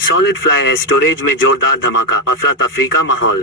Solid fly storage में जोरदार धमाका, अफरा तफरी का माहौल।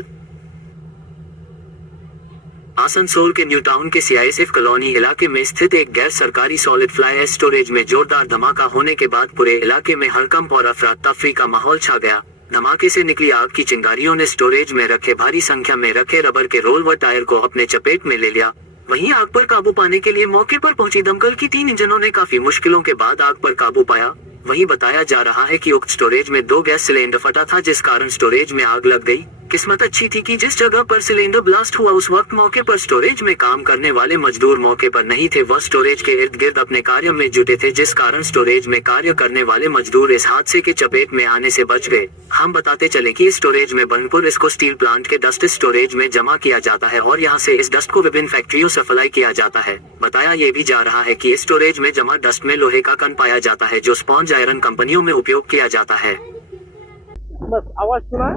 आसनसोल के न्यू टाउन के सीआईएसएफ कॉलोनी इलाके में स्थित एक गैर सरकारी सॉलिड फ्लाई स्टोरेज में जोरदार धमाका होने के बाद पूरे इलाके में हड़कंप और अफरा तफरी का माहौल छा गया। धमाके से निकली आग की चिंगारियों ने स्टोरेज में रखे भारी संख्या में रखे रबर के रोल व टायर को अपने चपेट में ले लिया। वहीं आग पर काबू पाने के लिए मौके पर पहुंची दमकल की 3 इंजनों ने काफी मुश्किलों के बाद आग पर काबू पाया। वहीं बताया जा रहा है कि उक्त स्टोरेज में 2 गैस सिलेंडर फटा था, जिस कारण स्टोरेज में आग लग गई। किस्मत अच्छी थी कि जिस जगह पर सिलेंडर ब्लास्ट हुआ उस वक्त मौके पर स्टोरेज में काम करने वाले मजदूर मौके पर नहीं थे, वह स्टोरेज के इर्द गिर्द अपने कार्य में जुटे थे, जिस कारण स्टोरेज में कार्य करने वाले मजदूर इस हादसे के चपेट में आने से बच गए। हम बताते चले कि इस स्टोरेज में बर्नपुर इसको स्टील प्लांट के डस्ट स्टोरेज में जमा किया जाता है और यहाँ से इस डस्ट को विभिन्न फैक्ट्रियों से सप्लाई किया जाता है। बताया ये भी जा रहा है कि इस स्टोरेज में जमा डस्ट में लोहे का कण पाया जाता है, जो स्पॉन्ज आयरन कंपनियों में उपयोग किया जाता है। बस आवाज सुना,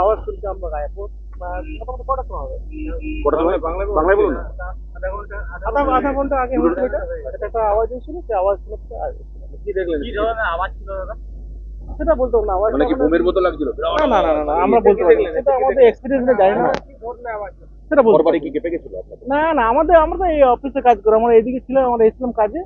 आवाज सुन के हम लोग आए। মোটামুটি কটা সময় হবে? বাংলায় বলুন। আধা ঘন্টা আগে হয়েছিল এটা। একটা আওয়াজ হয়েছিল, সেই আওয়াজ শুনতে কি দেখলেন? কি ধরনের আওয়াজ ছিল দাদা? সেটা বলতে না, আওয়াজ মানে কি বোমের মতো লাগছিল? না, আমরা বলতে পারি না, সেটা আমাদের এক্সপেরিয়েন্সে জানি না। কি ধরনের আওয়াজ ছিল সেটা বলতে পারি। কি কেঁপে গেছিল আপনাদের? না, আমরা তো এই অফিসে কাজ করি, আমরা এদিকে ছিলাম, আমরা এসেছিলাম কাজে।